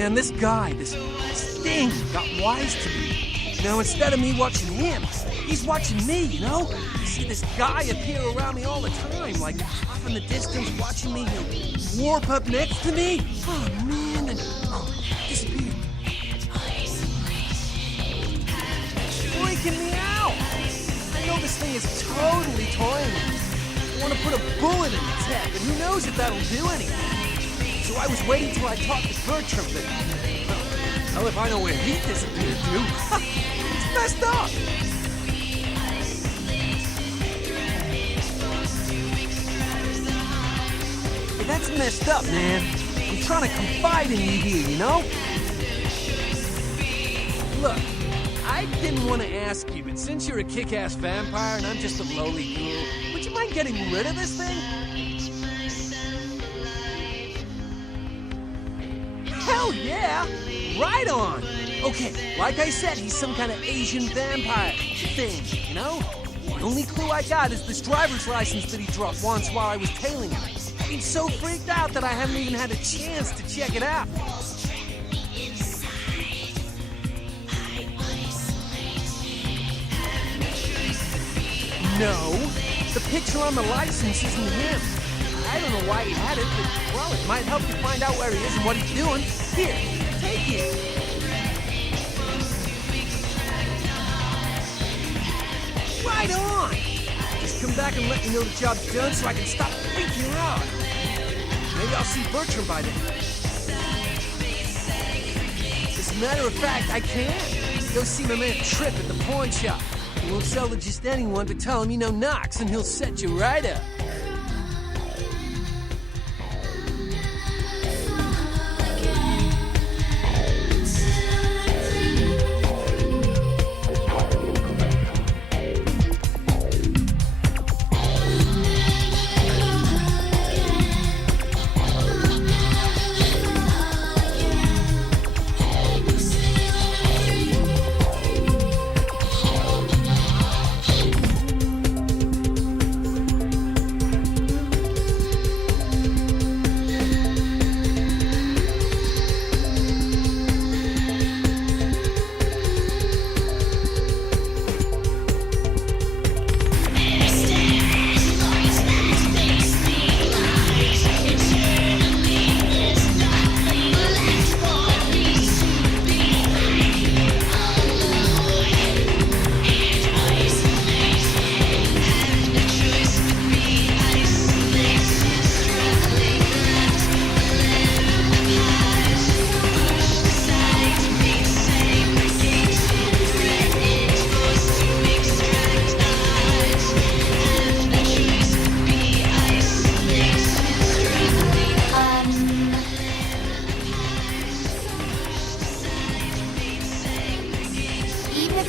man, this guy, this thing got wise to me. Now, instead of me watching him, he's watching me, you know? You see this guy appear around me all the time, like off in the distance watching me, he'll warp up next to me. Oh, man, and disappear. Freaking me out. I know this thing is totally toying with me. I want to put a bullet in its head, and who knows if that'll do anything. So I was waiting till I talked to Bertram, but hell if I know where he disappeared to. It's messed up. Hey, that's messed up, man. I'm trying to confide in you here, you know? Look, I didn't want to ask you, but since you're a kick-ass vampire and I'm just a lowly ghoul, would you mind getting rid of this thing? Hell yeah! Right on! Okay, like I said, he's some kind of Asian vampire thing, you know? The only clue I got is this driver's license that he dropped once while I was tailing him. He's so freaked out that I haven't even had a chance to check it out. No, the picture on the license isn't him. I don't know why he had it, but, well, it might help you find out where he is and what he's doing. Here, take it. Right on! Just come back and let me know the job's done so I can stop freaking out. Maybe I'll see Bertram by then. As a matter of fact, I can. Go see my man Trip at the pawn shop. He won't sell to just anyone, but tell him you know Knox and he'll set you right up.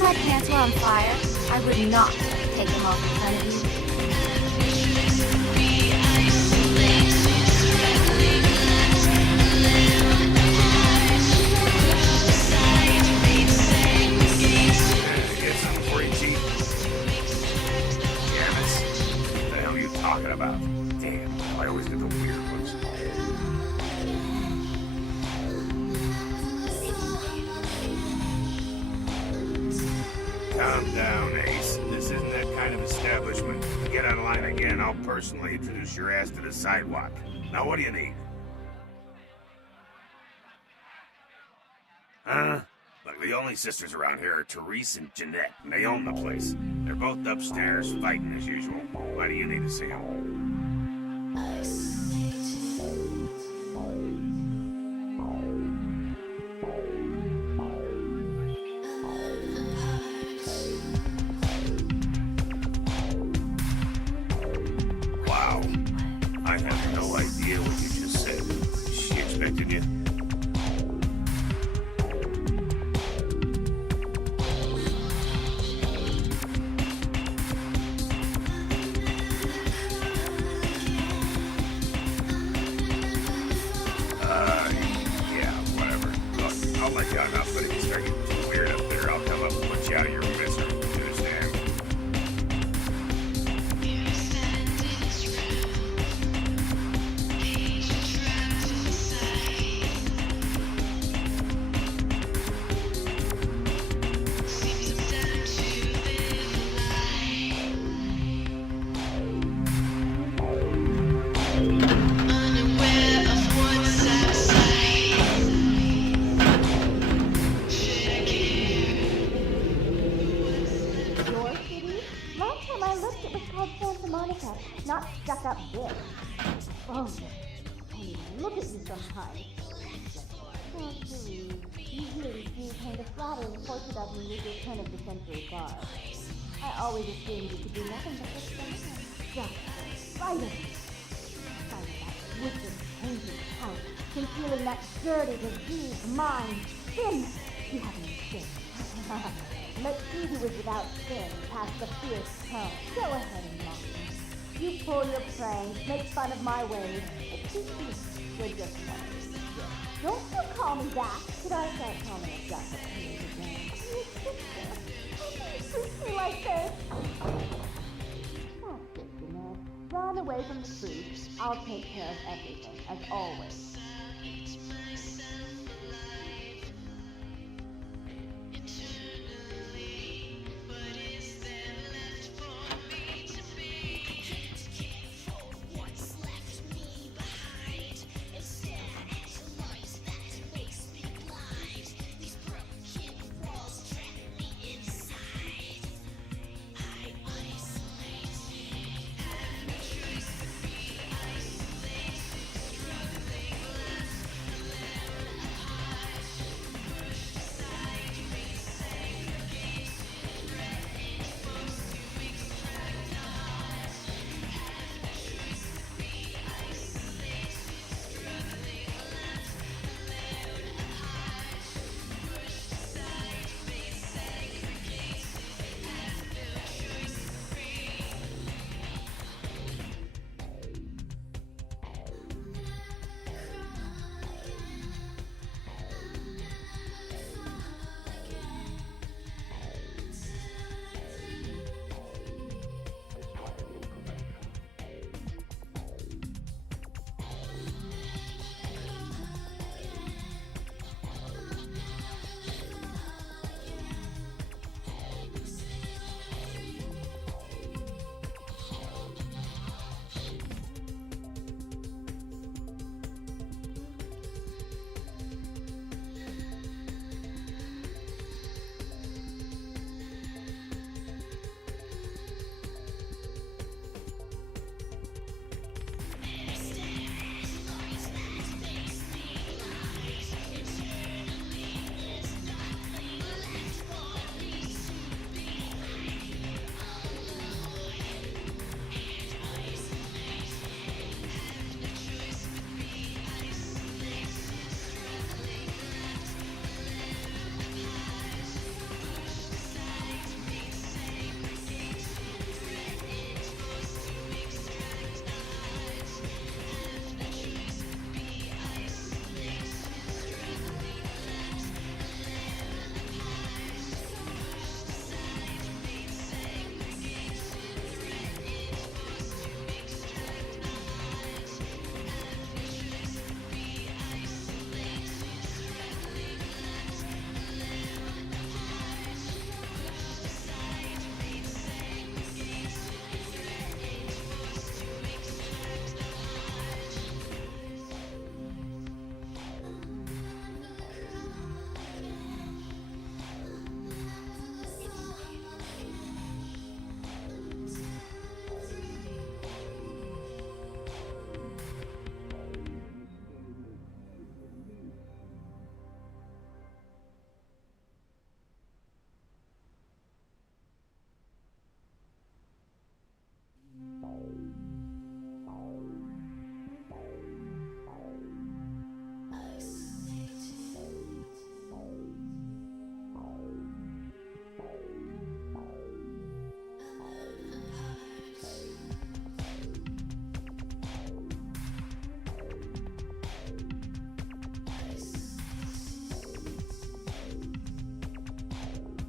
My pants were on fire, I would not take them off in front of you. Get something for you, Chief. Damn it. What the hell are you talking about? Damn, I always get the weird ones. Calm down, Ace. This isn't that kind of establishment. If you get on line again, I'll personally introduce your ass to the sidewalk. Now, what do you need? Huh? Look, the only sisters around here are Therese and Jeanette, and they own the place. They're both upstairs, fighting as usual. Why do you need to see them? Wow. I have no idea what you just said. She expected you? concept, not stuck-up bits. Oh, I can't even look at you sometimes. Oh, Cerise, you really do paint a flattering portrait of me with your turn-of-the-century garb. I always assumed you could do nothing but look feminine. Just the sight of you. Sight of that wicked, painted house, concealing that dirty, diseased mind. Sin! You haven't sin. Let's see who is without sin past the fierce tone. Go ahead and mock me. You pull your pranks, make fun of my ways. It's too sweet. You're just funny. Don't you call me that. Could I start calling it just a pain again? You treat me like this. That's it, Jeanette. Run away from the truth. I'll take care of everything, as always.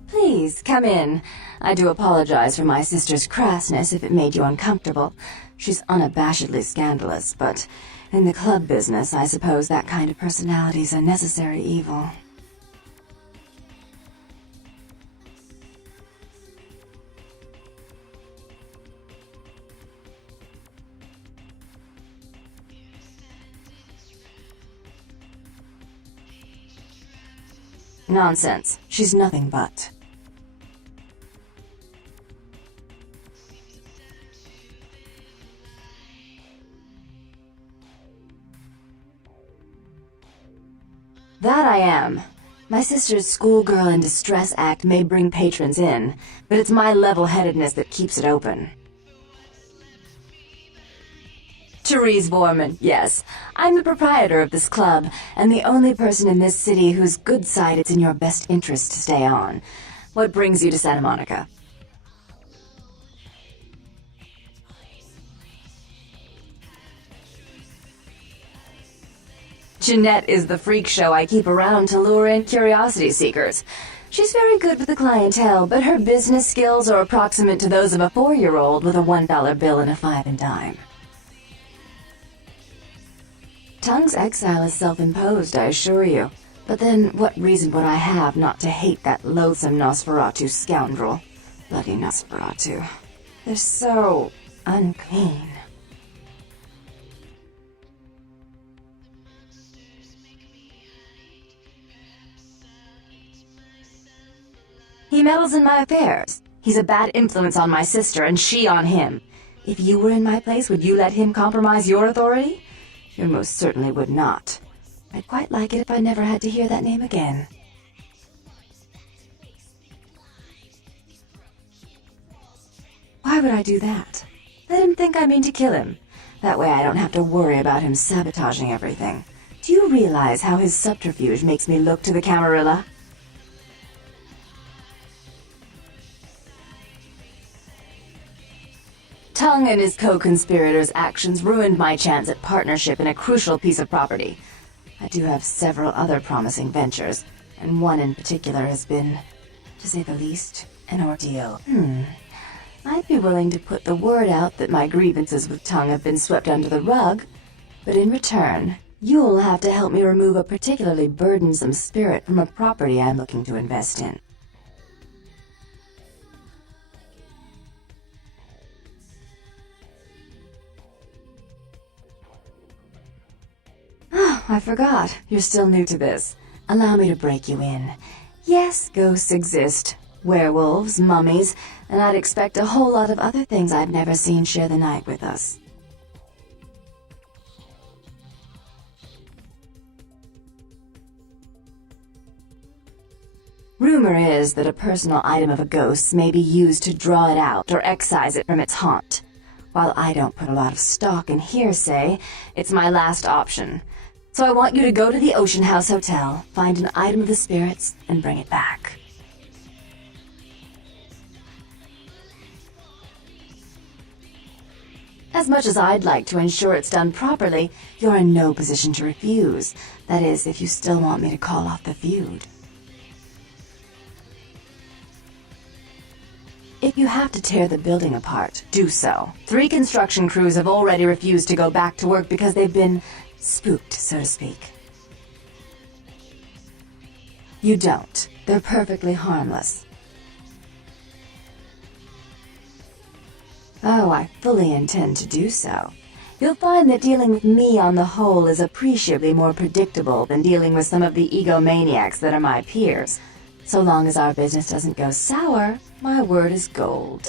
Please, come in. I do apologize for my sister's crassness if it made you uncomfortable. She's unabashedly scandalous, but in the club business, I suppose that kind of personality's a necessary evil. Nonsense. She's nothing but. That I am. My sister's schoolgirl in distress act may bring patrons in, but it's my level-headedness that keeps it open. Therese Borman, yes. I'm the proprietor of this club, and the only person in this city whose good side it's in your best interest to stay on. What brings you to Santa Monica? Jeanette is the freak show I keep around to lure in curiosity seekers. She's very good with the clientele, but her business skills are approximate to those of a 4-year-old with a $1 bill and a 5 and dime. Tongue's exile is self-imposed, I assure you. But then, what reason would I have not to hate that loathsome Nosferatu scoundrel? Bloody Nosferatu. They're so unclean. He meddles in my affairs. He's a bad influence on my sister, and she on him. If you were in my place, would you let him compromise your authority? You most certainly would not. I'd quite like it if I never had to hear that name again. Why would I do that? Let him think I mean to kill him. That way I don't have to worry about him sabotaging everything. Do you realize how his subterfuge makes me look to the Camarilla? Tongue and his co-conspirators' actions ruined my chance at partnership in a crucial piece of property. I do have several other promising ventures, and one in particular has been, to say the least, an ordeal. I'd be willing to put the word out that my grievances with Tongue have been swept under the rug, but in return, you'll have to help me remove a particularly burdensome spirit from a property I'm looking to invest in. Oh, I forgot. You're still new to this. Allow me to break you in. Yes, ghosts exist. Werewolves, mummies, and I'd expect a whole lot of other things I've never seen share the night with us. Rumor is that a personal item of a ghost's may be used to draw it out or excise it from its haunt. While I don't put a lot of stock in hearsay, it's my last option. So I want you to go to the Ocean House Hotel, find an item of the spirits, and bring it back. As much as I'd like to ensure it's done properly, you're in no position to refuse. That is, if you still want me to call off the feud. If you have to tear the building apart, do so. 3 construction crews have already refused to go back to work because they've been spooked, so to speak. You don't. They're perfectly harmless. Oh, I fully intend to do so. You'll find that dealing with me on the whole is appreciably more predictable than dealing with some of the egomaniacs that are my peers. So long as our business doesn't go sour, my word is gold.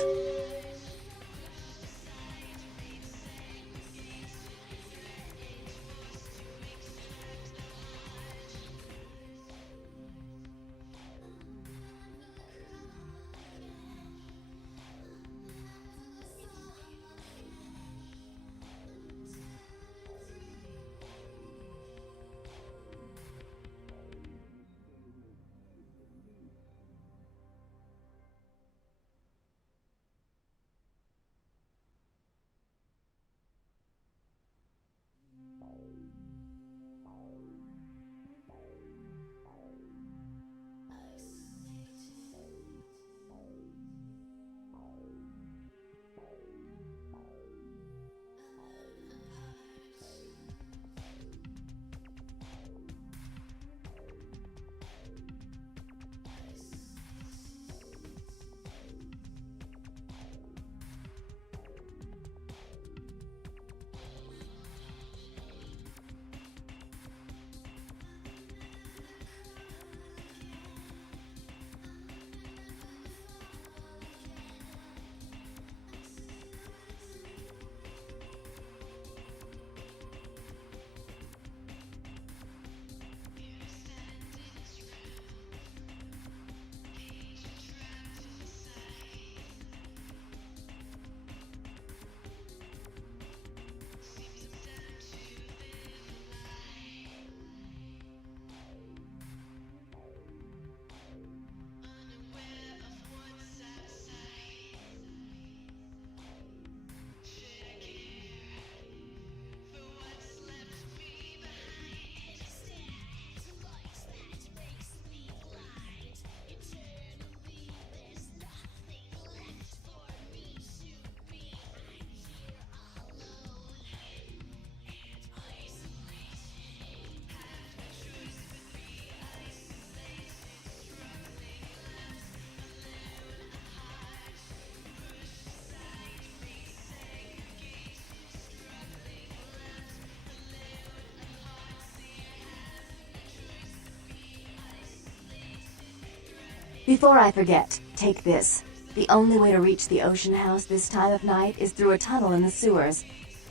Before I forget, take this. The only way to reach the ocean house this time of night is through a tunnel in the sewers.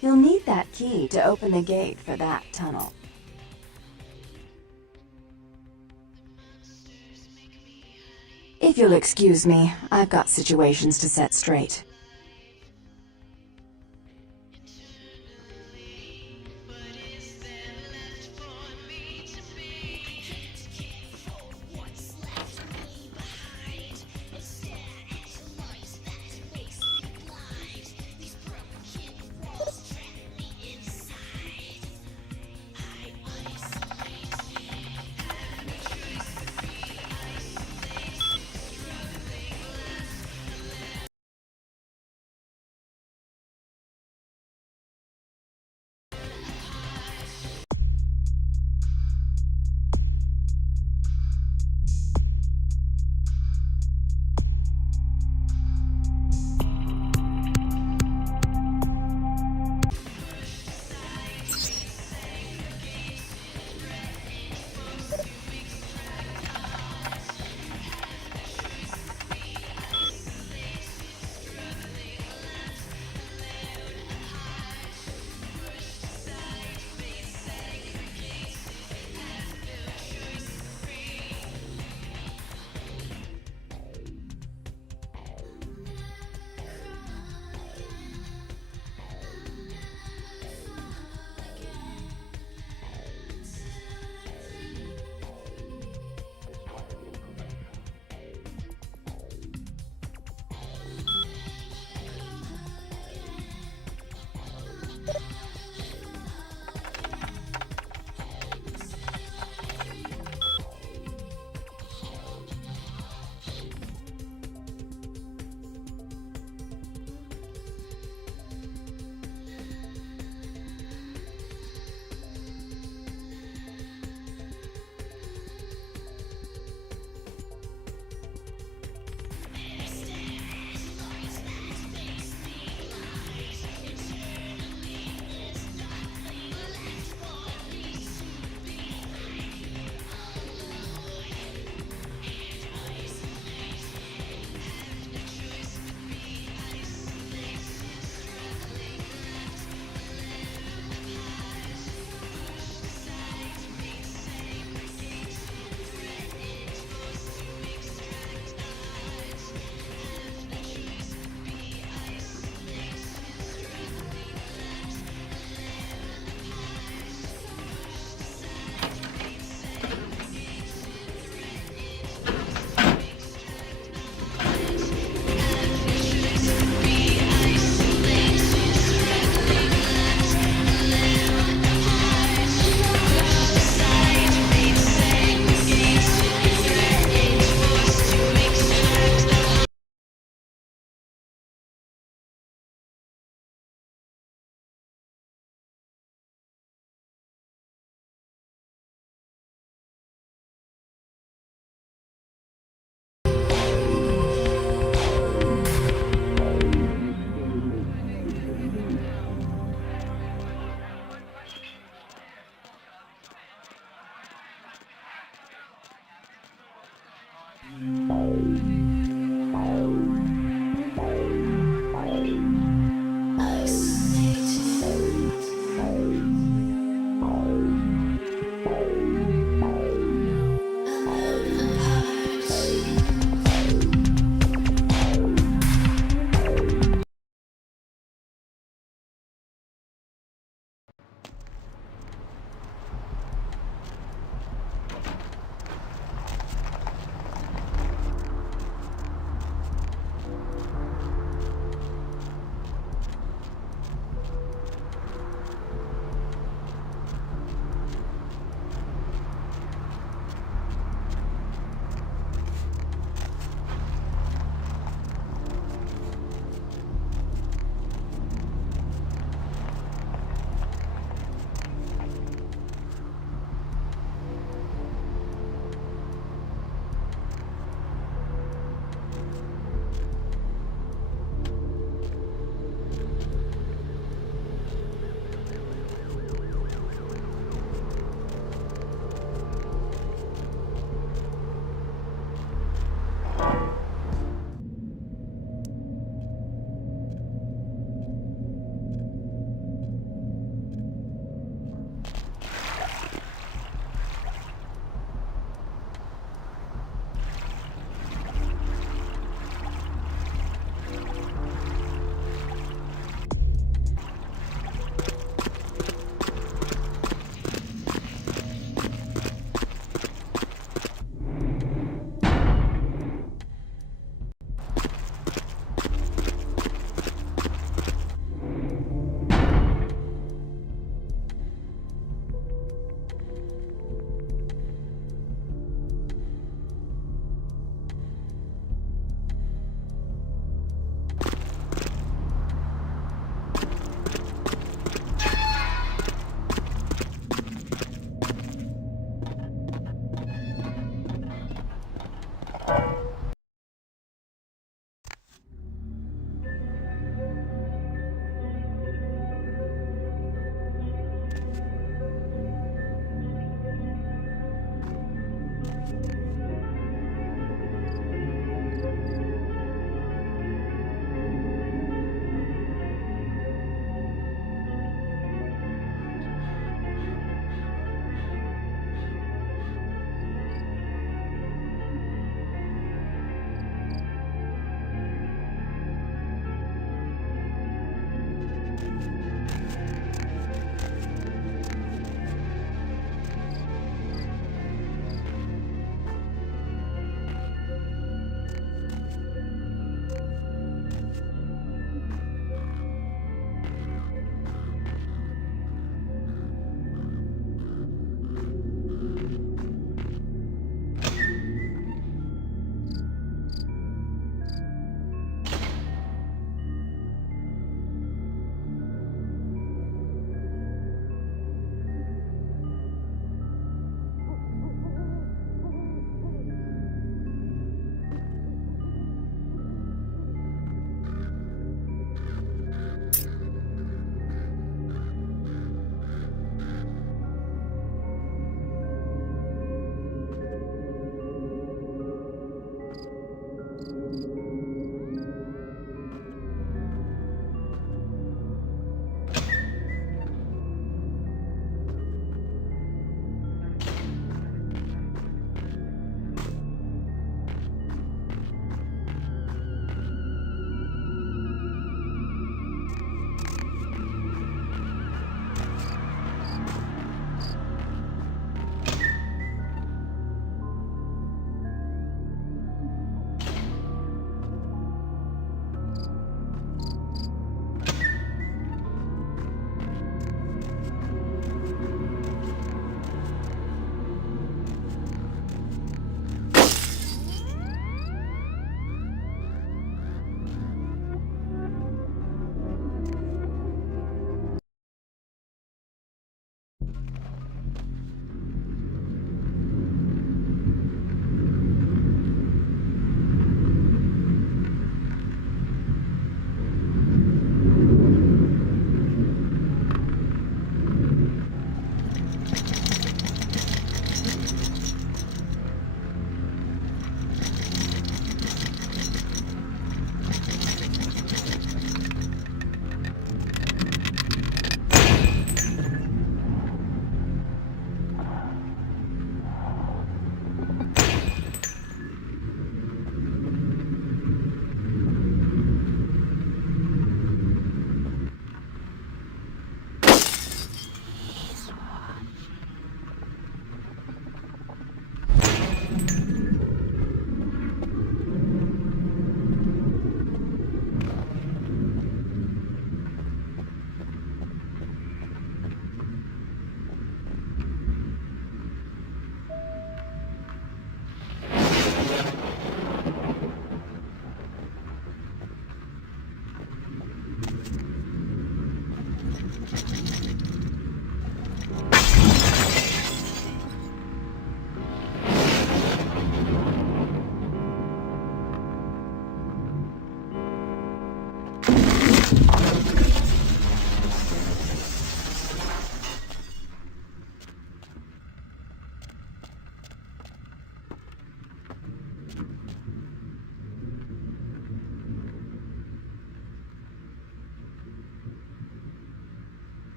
You'll need that key to open the gate for that tunnel. If you'll excuse me, I've got situations to set straight.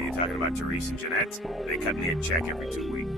You talking about Therese and Jeanette? They cut me a check every 2 weeks.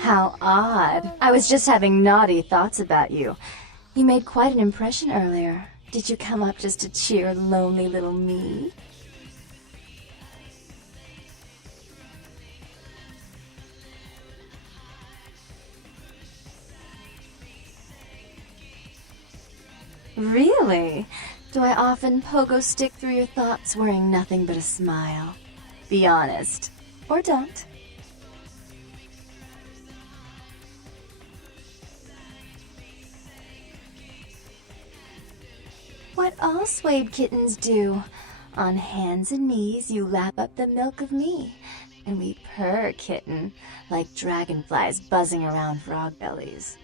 How odd. I was just having naughty thoughts about you. You made quite an impression earlier. Did you come up just to cheer lonely little me? Really? Do I often pogo stick through your thoughts wearing nothing but a smile? Be honest. Or don't. What all swayed kittens do. On hands and knees you lap up the milk of me, and we purr, kitten, like dragonflies buzzing around frog bellies.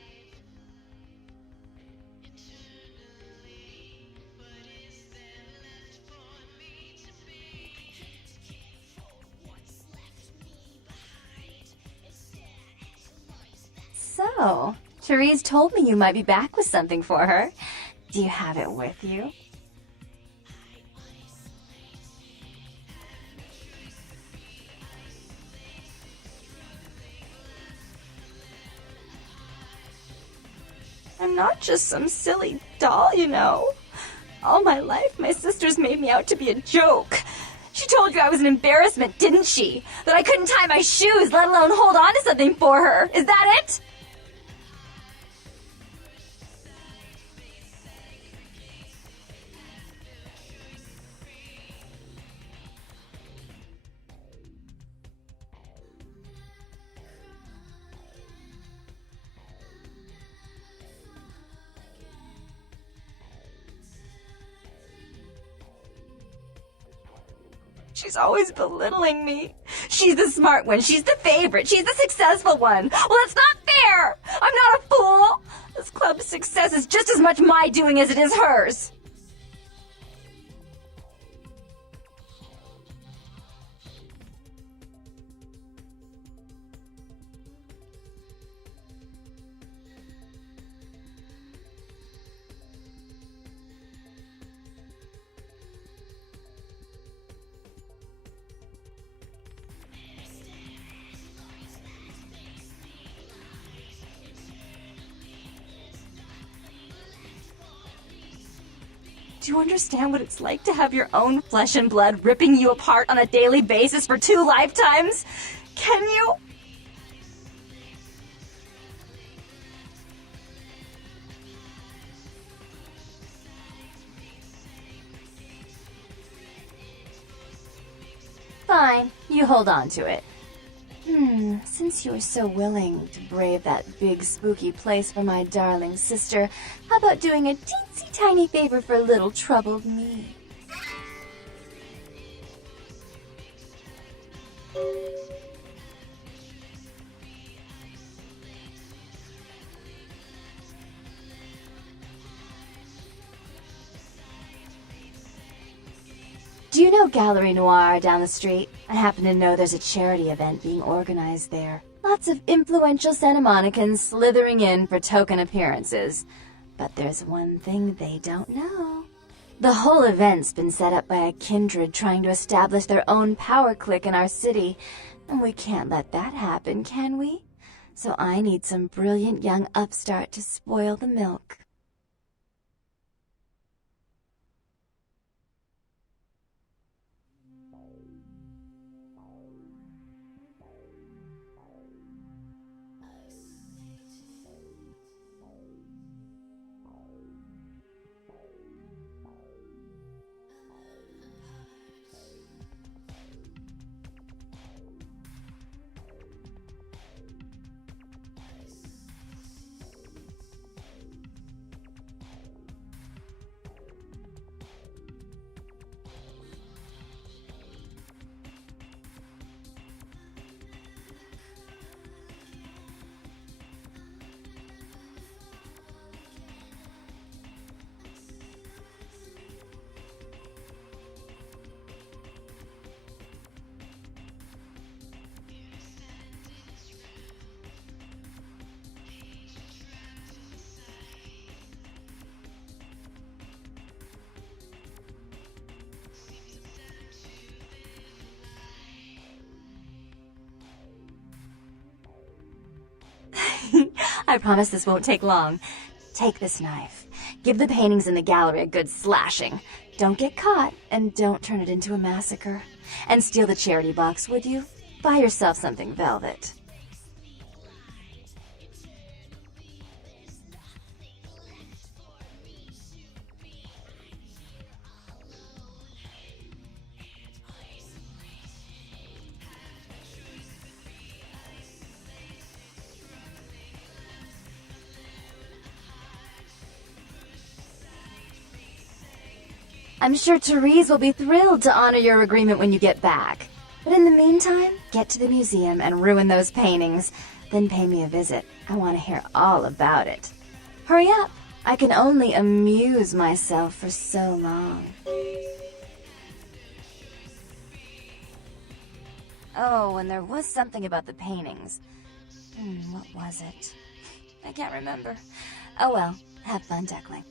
So, Therese told me you might be back with something for her. Do you have it with you? I'm not just some silly doll, you know. All my life, my sisters made me out to be a joke. She told you I was an embarrassment, didn't she? That I couldn't tie my shoes, let alone hold on to something for her. Is that it? She's always belittling me. She's the smart one. She's the favorite. She's the successful one. Well, that's not fair. I'm not a fool. This club's success is just as much my doing as it is hers. Do you understand what it's like to have your own flesh and blood ripping you apart on a daily basis for 2 lifetimes? Can you? Fine, you hold on to it. Since you're so willing to brave that big spooky place for my darling sister, how about doing a teensy tiny favor for little troubled me? Do you know Gallery Noir down the street? I happen to know there's a charity event being organized there. Lots of influential Santa Monicans slithering in for token appearances. But there's one thing they don't know. The whole event's been set up by a kindred trying to establish their own power clique in our city, and we can't let that happen, can we? So I need some brilliant young upstart to spoil the milk. I promise this won't take long. Take this knife. Give the paintings in the gallery a good slashing. Don't get caught, and don't turn it into a massacre. And steal the charity box, would you? Buy yourself something velvet. I'm sure Therese will be thrilled to honor your agreement when you get back. But in the meantime, get to the museum and ruin those paintings. Then pay me a visit. I want to hear all about it. Hurry up! I can only amuse myself for so long. Oh, and there was something about the paintings. What was it? I can't remember. Oh well, have fun, Duckling.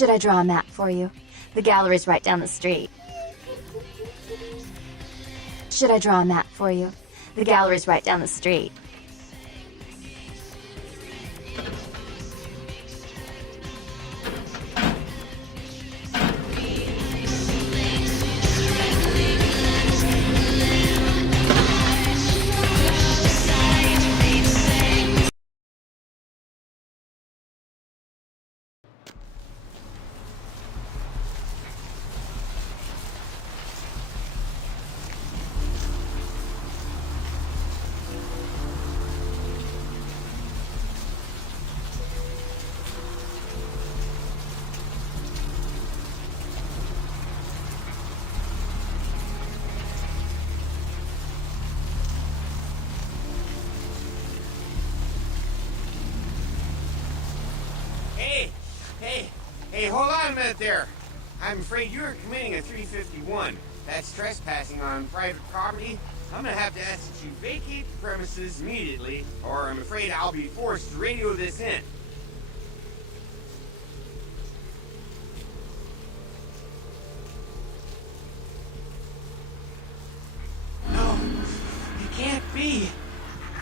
Should I draw a map for you? The gallery's right down the street. Should I draw a map for you? The gallery's right down the street. Hey, hold on a minute there. I'm afraid you're committing a 351. That's trespassing on private property. I'm gonna have to ask that you vacate the premises immediately, or I'm afraid I'll be forced to radio this in. No, it can't be.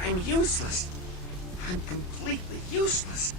I'm useless. I'm completely useless.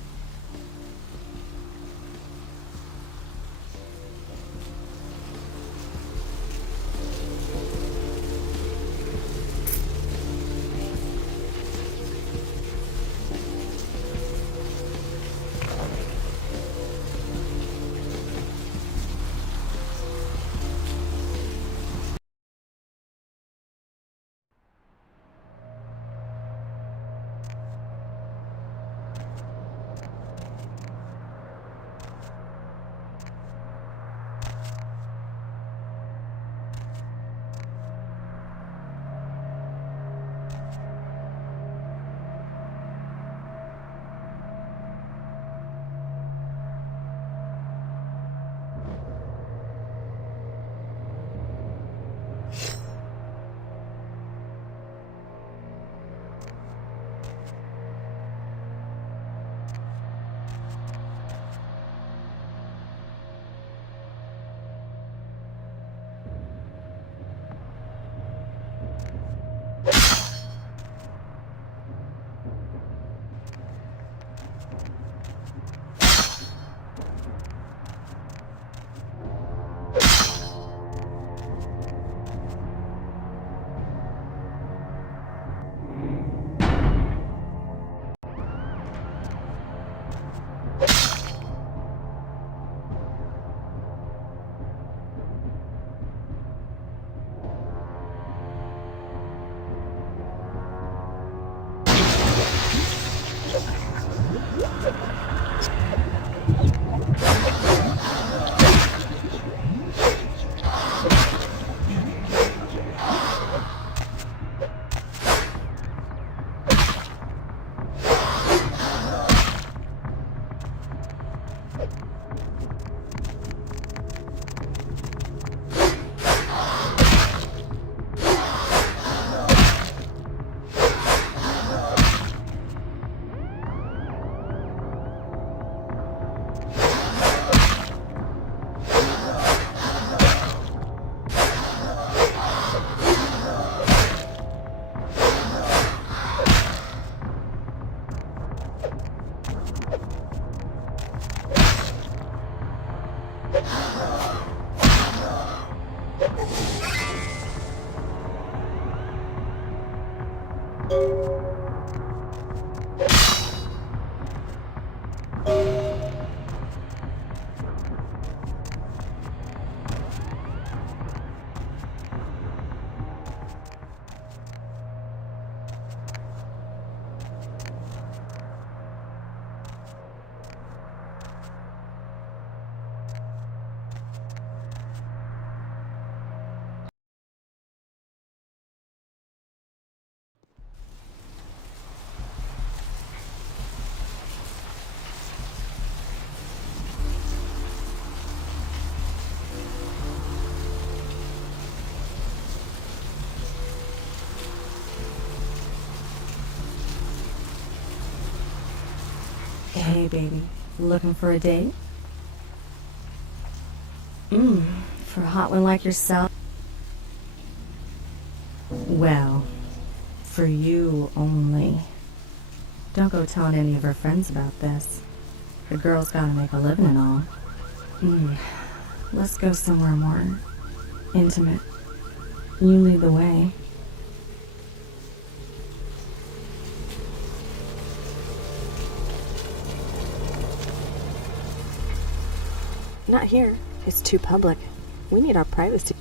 Hey, baby. Looking for a date? For a hot one like yourself? Well, for you only. Don't go telling any of her friends about this. The girl's gotta make a living and all. Let's go somewhere more intimate. You lead the way. Not here. It's too public. We need our privacy.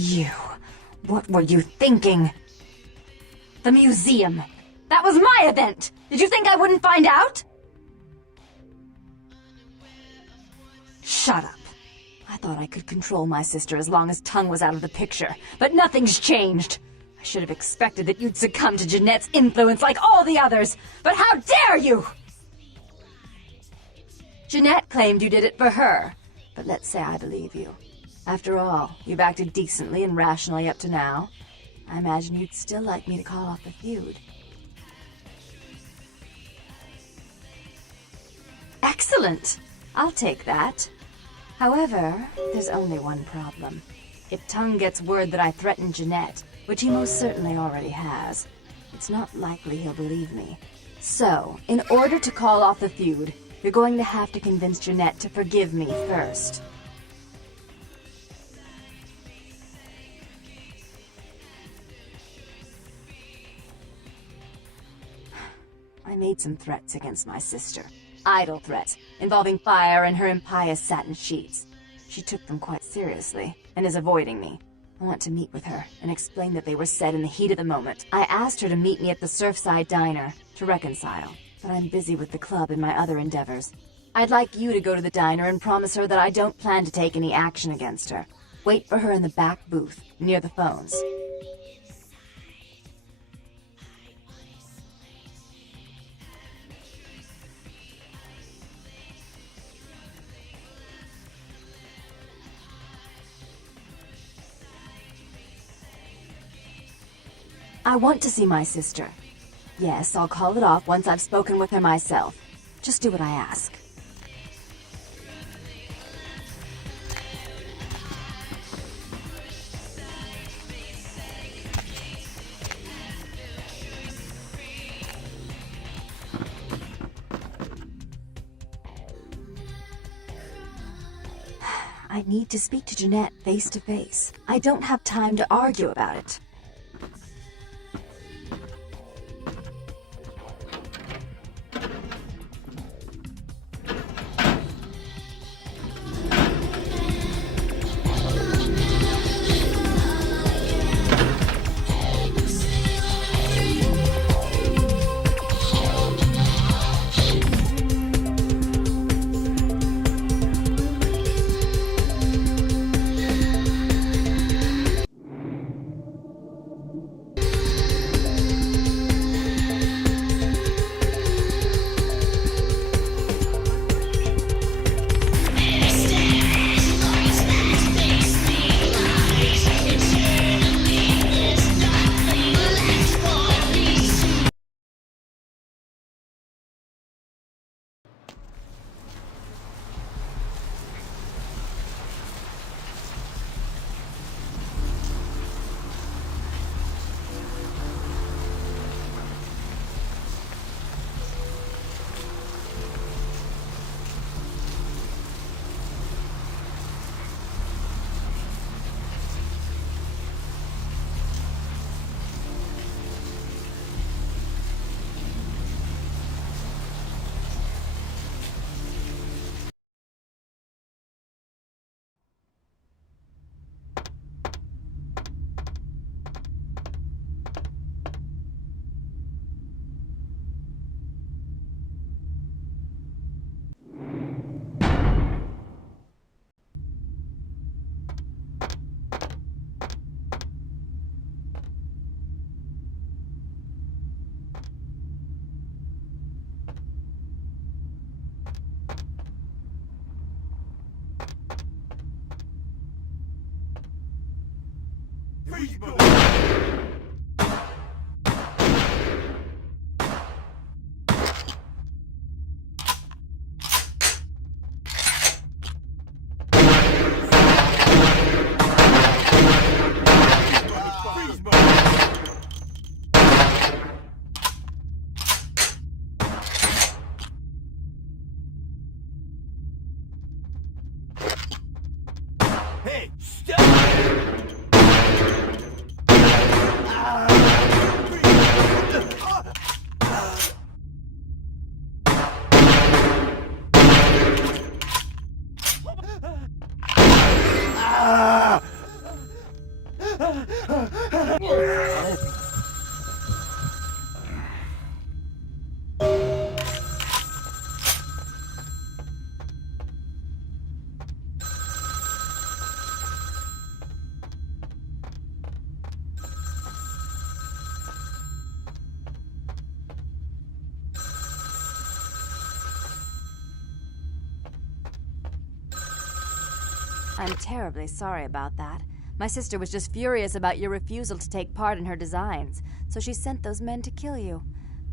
You. What were you thinking? The museum. That was my event! Did you think I wouldn't find out? Shut up. I thought I could control my sister as long as Tongue was out of the picture, but nothing's changed. I should have expected that you'd succumb to Jeanette's influence like all the others, but how dare you! Jeanette claimed you did it for her, but let's say I believe you. After all, you've acted decently and rationally up to now. I imagine you'd still like me to call off the feud. Excellent! I'll take that. However, there's only one problem. If Tongue gets word that I threatened Jeanette, which he most certainly already has, it's not likely he'll believe me. So, in order to call off the feud, you're going to have to convince Jeanette to forgive me first. I made some threats against my sister. Idle threats, involving fire and her impious satin sheets. She took them quite seriously, and is avoiding me. I want to meet with her, and explain that they were said in the heat of the moment. I asked her to meet me at the Surfside Diner, to reconcile, but I'm busy with the club and my other endeavors. I'd like you to go to the diner and promise her that I don't plan to take any action against her. Wait for her in the back booth, near the phones. I want to see my sister. Yes, I'll call it off once I've spoken with her myself. Just do what I ask. I need to speak to Jeanette face to face. I don't have time to argue about it. Hey, stop! I'm terribly sorry about that. My sister was just furious about your refusal to take part in her designs, so she sent those men to kill you.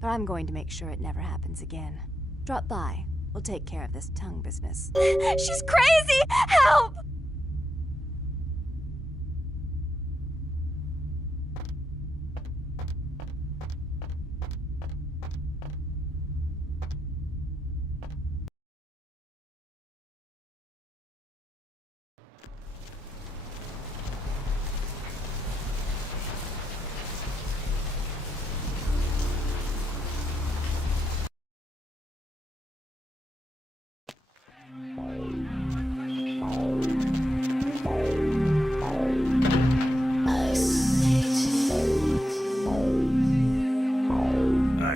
But I'm going to make sure it never happens again. Drop by. We'll take care of this tongue business. She's crazy! Help!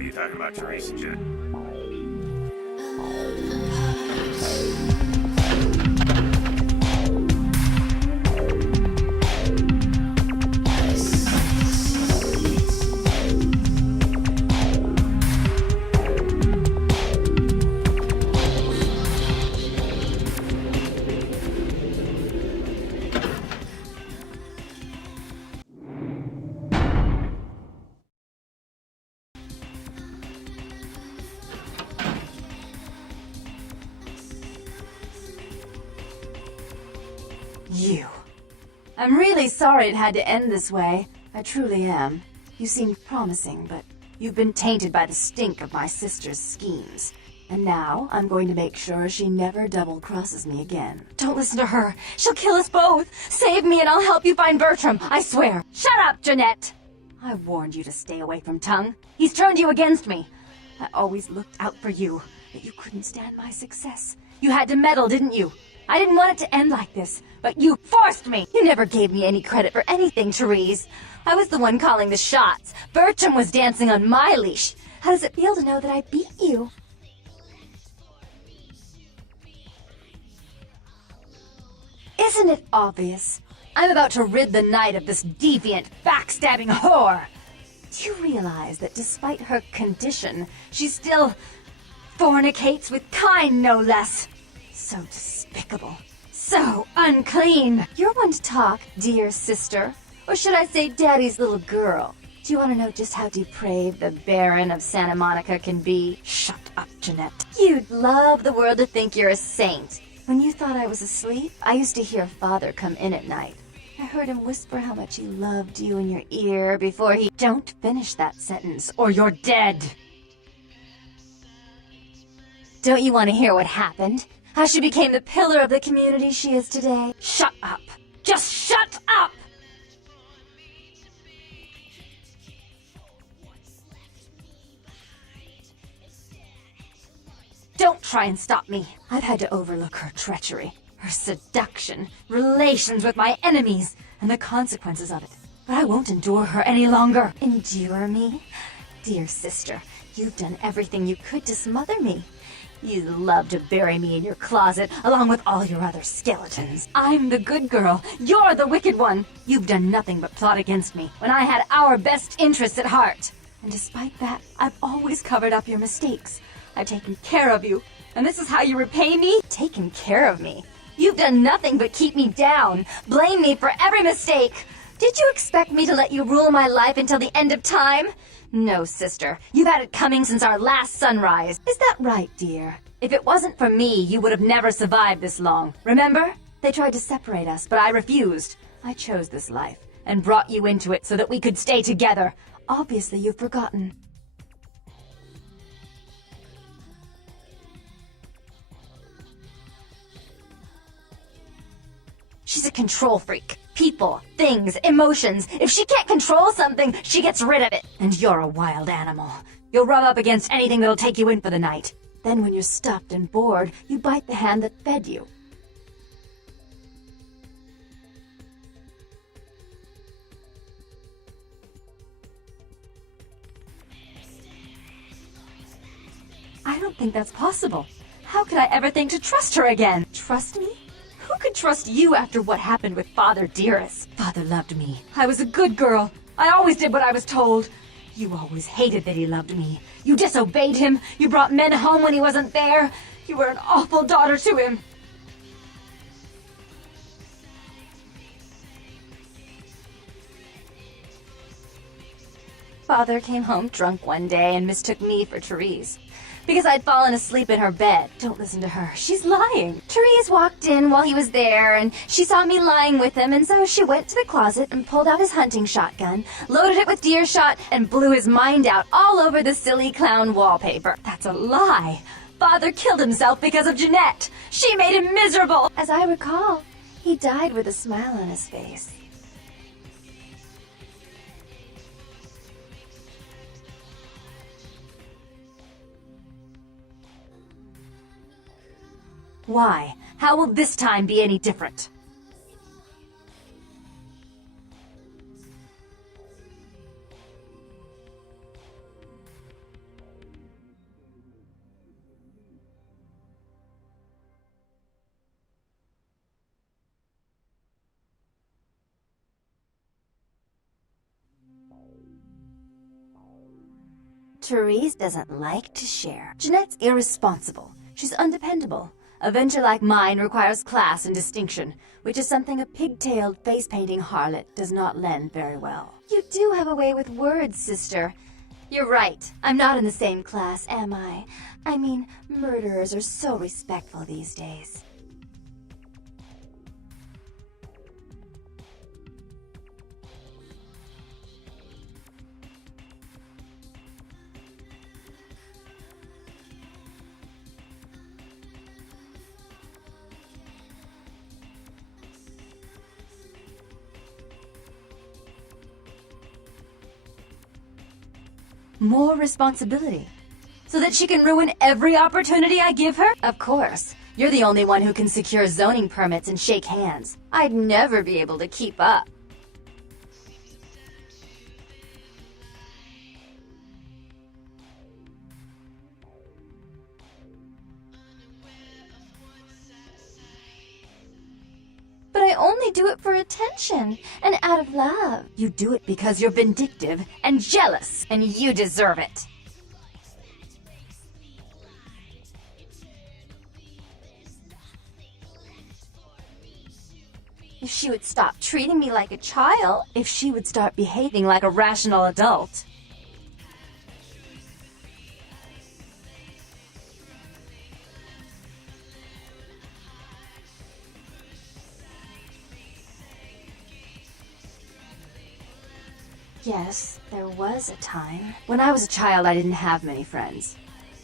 You talking about Teresa, Jet? You. I'm really sorry it had to end this way. I truly am. You seemed promising, but you've been tainted by the stink of my sister's schemes. And now I'm going to make sure she never double-crosses me again. Don't listen to her. She'll kill us both. Save me and I'll help you find Bertram. I swear. Shut up, Jeanette. I warned you to stay away from Tongue. He's turned you against me. I always looked out for you, but you couldn't stand my success. You had to meddle, didn't you? I didn't want it to end like this, but you forced me. You never gave me any credit for anything, Therese. I was the one calling the shots. Bertram was dancing on my leash. How does it feel to know that I beat you? Isn't it obvious? I'm about to rid the night of this deviant, backstabbing whore. Do you realize that despite her condition, she still fornicates with kind, no less? So despicable. So unclean. You're one to talk, dear sister. Or should I say daddy's little girl? Do you want to know just how depraved the Baron of Santa Monica can be? Shut up, Jeanette. You'd love the world to think you're a saint. When you thought I was asleep, I used to hear Father come in at night. I heard him whisper how much he loved you in your ear before he... Don't finish that sentence, or you're dead. Don't you want to hear what happened? How she became the pillar of the community she is today? Shut up. Just shut up! Don't try and stop me. I've had to overlook her treachery, her seduction, relations with my enemies, and the consequences of it. But I won't endure her any longer. Endure me? Dear sister, you've done everything you could to smother me. You love to bury me in your closet, along with all your other skeletons. I'm the good girl. You're the wicked one. You've done nothing but plot against me, when I had our best interests at heart. And despite that, I've always covered up your mistakes. I've taken care of you, and this is how you repay me? Taken care of me? You've done nothing but keep me down, blame me for every mistake. Did you expect me to let you rule my life until the end of time? No, sister. You've had it coming since our last sunrise. Is that right, dear? If it wasn't for me, you would have never survived this long. Remember? They tried to separate us, but I refused. I chose this life, and brought you into it so that we could stay together. Obviously, you've forgotten. She's a control freak. People, things, emotions. If she can't control something, she gets rid of it. And you're a wild animal. You'll rub up against anything that'll take you in for the night. Then when you're stuffed and bored, you bite the hand that fed you. I don't think that's possible. How could I ever think to trust her again? Trust me? Who could trust you after what happened with Father Dearest? Father loved me. I was a good girl. I always did what I was told. You always hated that he loved me. You disobeyed him. You brought men home when he wasn't there. You were an awful daughter to him. Father came home drunk one day and mistook me for Therese. Because I'd fallen asleep in her bed. Don't listen to her. She's lying. Therese walked in while he was there, and she saw me lying with him, and so she went to the closet and pulled out his hunting shotgun, loaded it with deer shot, and blew his mind out all over the silly clown wallpaper. That's a lie. Father killed himself because of Jeanette. She made him miserable. As I recall, he died with a smile on his face. Why? How will this time be any different? Therese doesn't like to share. Jeanette's irresponsible. She's undependable. A venture like mine requires class and distinction, which is something a pigtailed, face-painting harlot does not lend very well. You do have a way with words, sister. You're right. I'm not in the same class, am I? I mean, murderers are so respectful these days. More responsibility. So that she can ruin every opportunity I give her? Of course. You're the only one who can secure zoning permits and shake hands. I'd never be able to keep up. But I only do it for attention and out of love. You do it because you're vindictive and jealous, and you deserve it. If she would stop treating me like a child, if she would start behaving like a rational adult. Yes, there was a time. When I was a child, I didn't have many friends.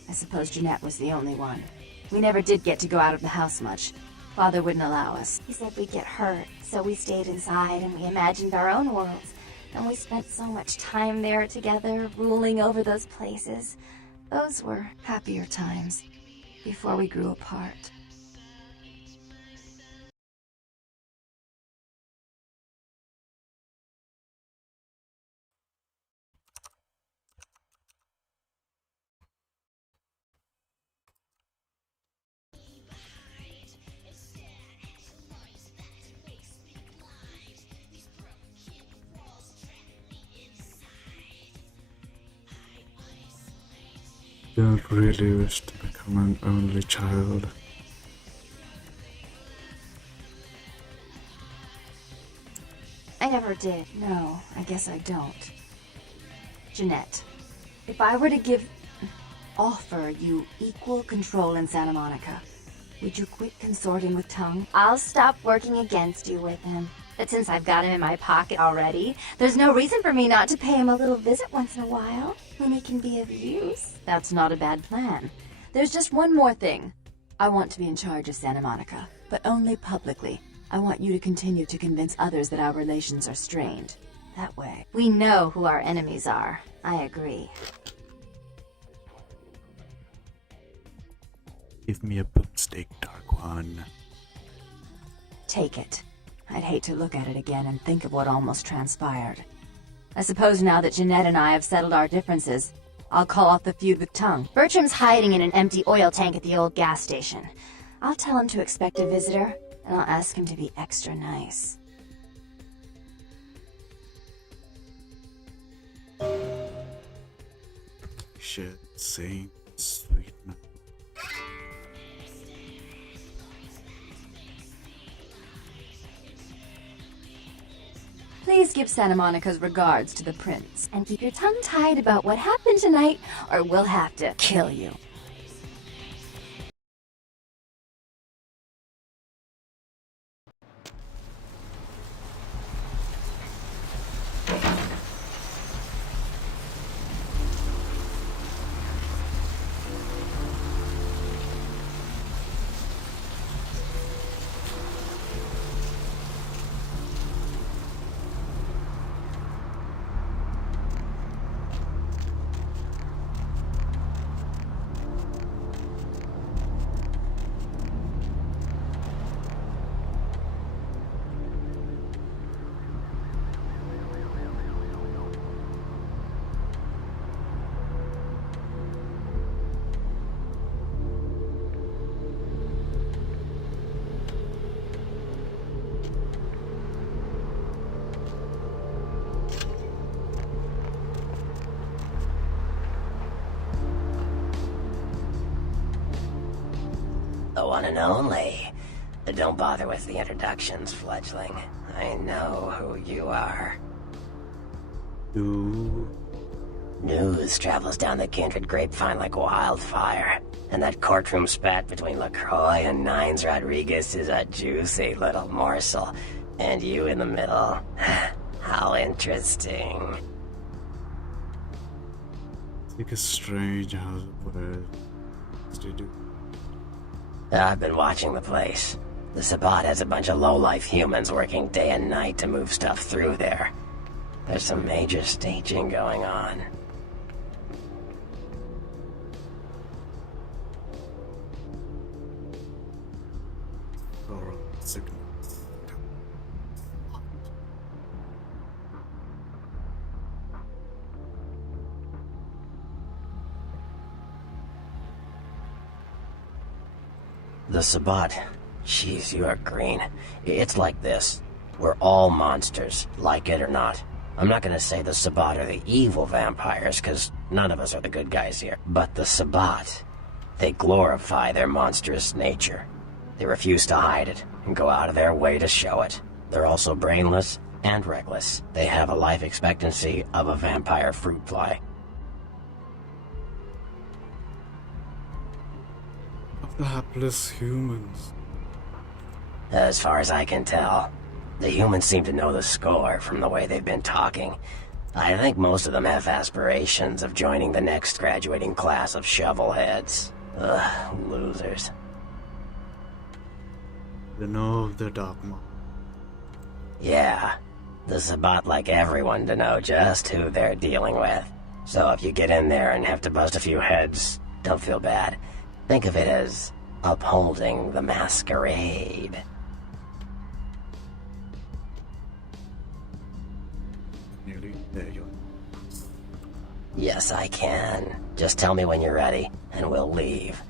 I suppose Jeanette was the only one. We never did get to go out of the house much. Father wouldn't allow us. He said we'd get hurt, so we stayed inside and we imagined our own worlds. And we spent so much time there together, ruling over those places. Those were happier times, before we grew apart. You really wish to become an only child. I never did. No, I guess I don't. Jeanette, if I were to offer you equal control in Santa Monica, would you quit consorting with Tongue? I'll stop working against you with him. But since I've got him in my pocket already, there's no reason for me not to pay him a little visit once in a while, when he can be of use. That's not a bad plan. There's just one more thing. I want to be in charge of Santa Monica, but only publicly. I want you to continue to convince others that our relations are strained. That way, we know who our enemies are. I agree. Give me a boomstick, Dark One. Take it. I'd hate to look at it again and think of what almost transpired. I suppose now that Jeanette and I have settled our differences, I'll call off the feud with Tongue. Bertram's hiding in an empty oil tank at the old gas station. I'll tell him to expect a visitor, and I'll ask him to be extra nice. Shit, same sweetness. Please give Santa Monica's regards to the prince. And keep your tongue tied about what happened tonight, or we'll have to kill you. The one and only. Don't bother with the introductions, fledgling. I know who you are. Ooh. News travels down the kindred grapevine like wildfire. And that courtroom spat between LaCroix and Nines Rodriguez is a juicy little morsel. And you in the middle. How interesting. Think it's strange how what they do. I've been watching the place. The Sabbat has a bunch of low-life humans working day and night to move stuff through there. There's some major staging going on. Or signal. The Sabbat. Jeez, you are green. It's like this. We're all monsters, like it or not. I'm not gonna say the Sabbat are the evil vampires, because none of us are the good guys here. But the Sabbat, they glorify their monstrous nature. They refuse to hide it, and go out of their way to show it. They're also brainless and reckless. They have a life expectancy of a vampire fruit fly. Of the hapless humans. As far as I can tell, the humans seem to know the score from the way they've been talking. I think most of them have aspirations of joining the next graduating class of shovelheads. Ugh, losers. They know of their dogma. Yeah, the Sabbat like everyone to know just who they're dealing with. So if you get in there and have to bust a few heads, don't feel bad. Think of it as upholding the masquerade. Nearly there you are. Yes, I can. Just tell me when you're ready, and we'll leave.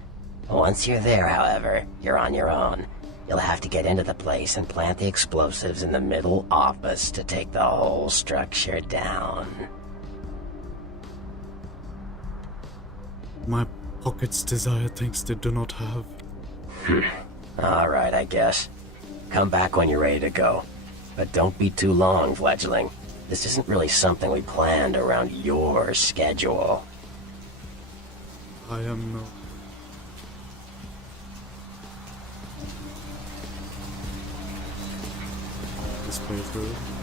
Once you're there, however, you're on your own. You'll have to get into the place and plant the explosives in the middle office to take the whole structure down. My pockets desire things they do not have. Alright, I guess. Come back when you're ready to go. But don't be too long, fledgling. This isn't really something we planned around your schedule. I am no. This playthrough.